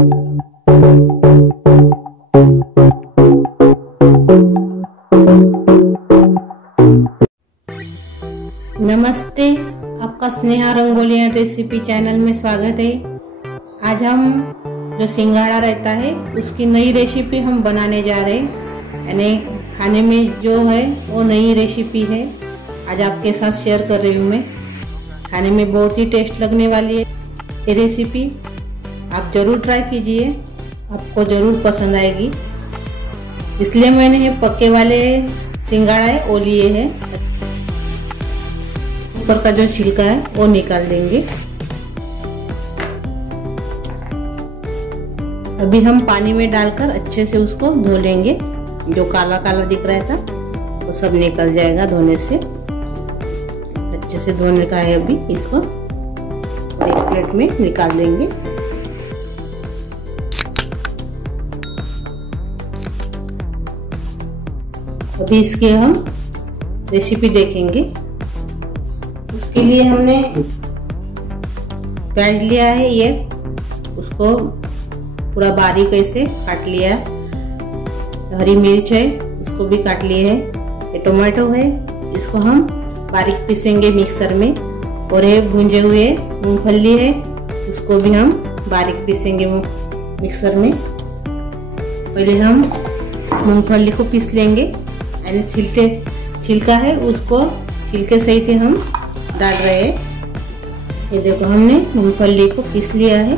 नमस्ते, आपका Sneha rangoli recipe channel में स्वागत है। आज हम जो सिंघाड़ा रहता है उसकी नई रेसिपी हम बनाने जा रहे हैं। यानी खाने में जो है वो नई रेसिपी है, आज आपके साथ शेयर कर रही हूँ मैं। खाने में बहुत ही टेस्ट लगने वाली है ये रेसिपी, आप जरूर ट्राई कीजिए, आपको जरूर पसंद आएगी। इसलिए मैंने ये पके वाले सिंघाड़ा है वो लिए हैं। ऊपर का जो छिलका है वो निकाल देंगे। अभी हम पानी में डालकर अच्छे से उसको धो लेंगे। जो काला काला दिख रहा था वो सब निकल जाएगा धोने से। अच्छे से धोने का है। अभी इसको एक प्लेट में निकाल देंगे। अभी इसके हम रेसिपी देखेंगे। उसके लिए हमने प्याज लिया है, ये उसको पूरा बारीक ऐसे काट लिया। हरी मिर्च है उसको भी काट लिए है। ये टोमेटो है, इसको हम बारीक पीसेंगे मिक्सर में। और ये भुंजे हुए मूंगफली है, उसको भी हम बारीक पीसेंगे मिक्सर में। पहले हम मूंगफली को पीस लेंगे। यानी छिलका है उसको छिलके सहित हम डाल रहे हैं। ये देखो हमने मूंगफली को पीस लिया है।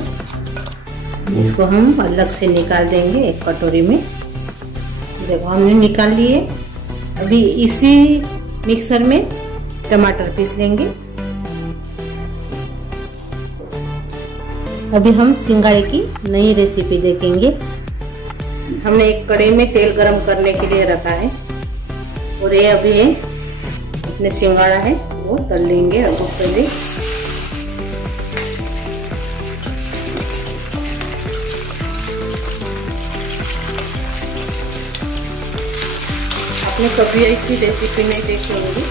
इसको हम अलग से निकाल देंगे एक कटोरी में। देखो हमने निकाल लिए। अभी इसी मिक्सर में टमाटर पीस लेंगे। अभी हम सिंघाड़े की नई रेसिपी देखेंगे। हमने एक कढ़ाई में तेल गरम करने के लिए रखा है और ये अभी अपने सिंघाड़ा है वो तल लेंगे। अभी पहले आपने कभी ऐसी रेसिपी नहीं देखी होगी।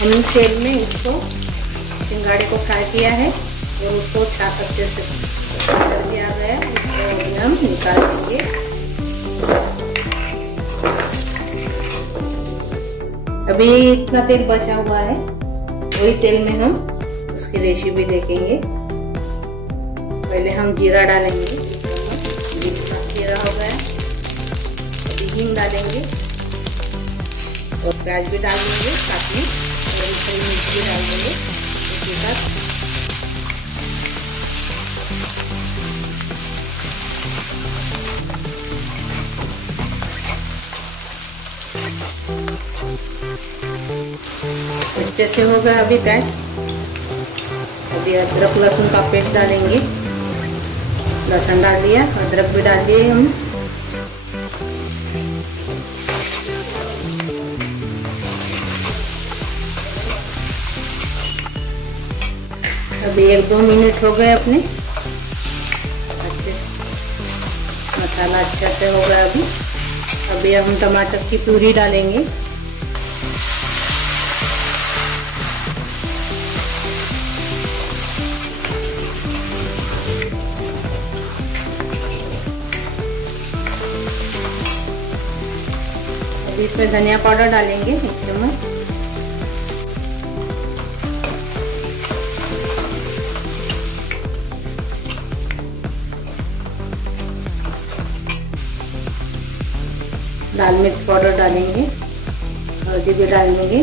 हमने तेल में इसको सिंघाड़े को फ्राई किया है और उसको छाछ अच्छे से कर दिया गया। इसको हम निकाल देंगे। अभी इतना तेल बचा हुआ है, वही तेल में हम उसकी रेसिपी देखेंगे। पहले हम जीरा डालेंगे। जीरा हो गया। अभी हींग डालेंगे और प्याज भी डाल देंगे साथ में। मिर्ची डाल देंगे इसके साथ। अच्छे से हो गया अभी प्याज। अभी अदरक लहसुन का पेस्ट डालेंगे। लहसुन डाल दिया, अदरक भी डाल दिए हम। अभी 1-2 मिनट हो गए अपने। अच्छे मसाला अच्छे से हो गया। अभी हम टमाटर की प्यूरी डालेंगे। अभी इसमें धनिया पाउडर डालेंगे 1 चम्मच। लाल मिर्च पाउडर डालेंगे, हल्दी भी डाल देंगे।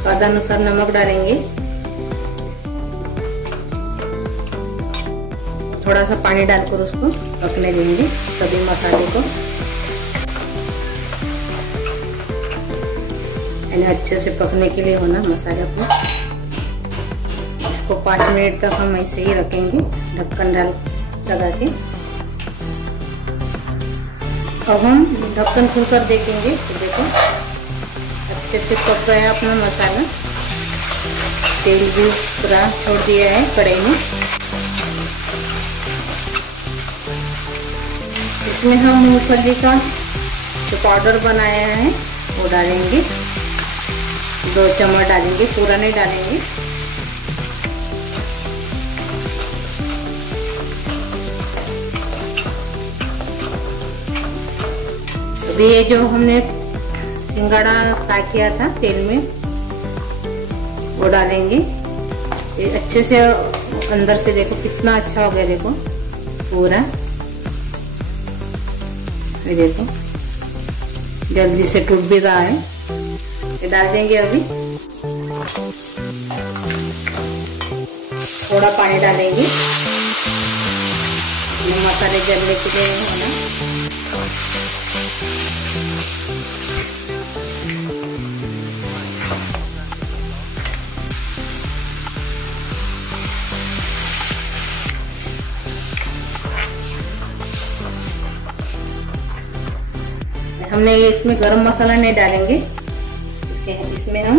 स्वाद अनुसार नमक डालेंगे। थोड़ा सा पानी डालकर उसको पकने देंगे सभी मसाले को। यानी अच्छे से पकने के लिए होना मसाला को। इसको 5 मिनट तक हम ऐसे ही रखेंगे ढक्कन लगा के। अब हम ढक्कन खोलकर देखेंगे तो देखो अच्छे से पक गया अपना मसाला। तेल भी पूरा छोड़ दिया है कढ़ाई में। इसमें हम मूंगफली का जो पाउडर बनाया है वो डालेंगे। 2 चम्मच डालेंगे, पूरा नहीं डालेंगे। अभी ये जो हमने सिंघाड़ा फ्राई किया था तेल में वो डालेंगे। ये अच्छे से अंदर से देखो कितना अच्छा हो गया, देखो पूरा। ये देखो जल्दी से टूट भी रहा है। ये डाल देंगे अभी। थोड़ा पानी डालेंगे, मसाले जलने के लिए है ना। हमने ये इसमें गरम मसाला नहीं डालेंगे, इसमें हम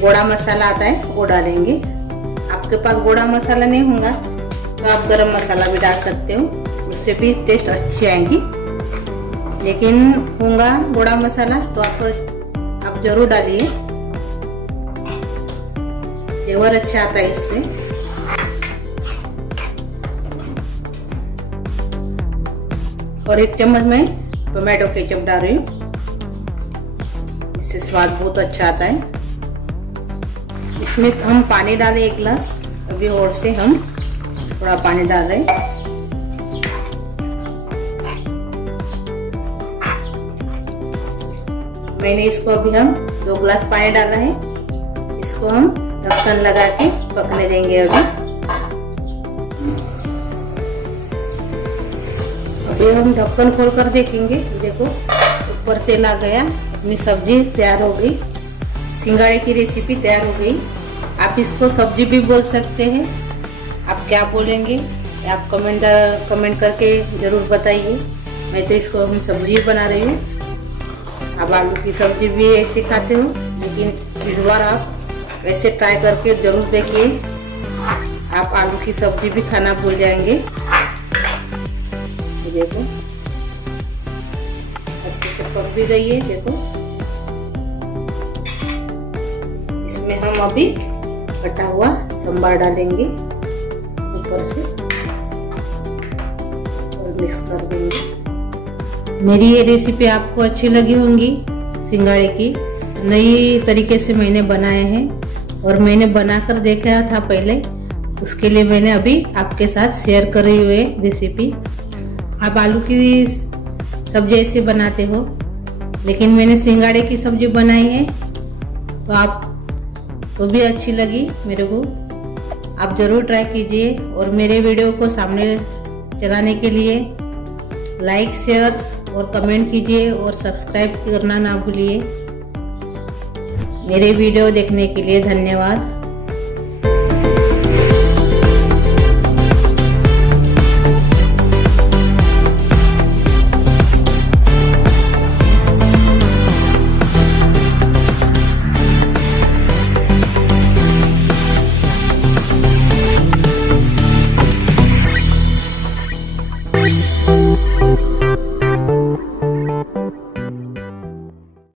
गोड़ा मसाला आता है वो डालेंगे। आपके पास गोड़ा मसाला नहीं होगा तो आप गरम मसाला भी डाल सकते हो, उससे भी टेस्ट अच्छी आएगी। लेकिन होगा गोड़ा मसाला तो आप जरूर डालिए, फ्लेवर अच्छा आता है इससे। और 1 चम्मच में टोमेटो केचप डाल रही हूँ, इससे स्वाद बहुत अच्छा आता है। इसमें हम पानी डालें 1 गिलास, अभी और से हम थोड़ा पानी डाल रहे हैं। मैंने इसको अभी हम 2 गिलास पानी डाला है। इसको हम ढक्कन लगा के पकने देंगे। अभी हम ढक्कन खोलकर देखेंगे। देखो ऊपर तेल आ गया, अपनी सब्जी तैयार हो गई। सिंघाड़े की रेसिपी तैयार हो गई। आप इसको सब्जी भी बोल सकते हैं, आप क्या बोलेंगे आप कमेंट करके जरूर बताइए। मैं तो इसको हम सब्जी बना रही हूँ। आप आलू की सब्जी भी ऐसे खाते हो, लेकिन इस बार आप ऐसे ट्राई करके जरूर देखिए, आप आलू की सब्जी भी खाना भूल जाएंगे। देखो अच्छे से पक भी गई है। देखो इसमें हम अभी कटा हुआ सांभर डालेंगे ऊपर से और मिक्स कर देंगे। मेरी ये रेसिपी आपको अच्छी लगी होंगी। सिंघाड़े की नई तरीके से मैंने बनाए हैं और मैंने बनाकर देखा था पहले, उसके लिए मैंने अभी आपके साथ शेयर कर रही हूँ रेसिपी। आप आलू की सब्जी ऐसे बनाते हो, लेकिन मैंने सिंघाड़े की सब्जी बनाई है तो आप तो भी अच्छी लगी मेरे को। आप जरूर ट्राई कीजिए और मेरे वीडियो को सामने चलाने के लिए लाइक, शेयर और कमेंट कीजिए और सब्सक्राइब करना ना भूलिए। मेरे वीडियो देखने के लिए धन्यवाद।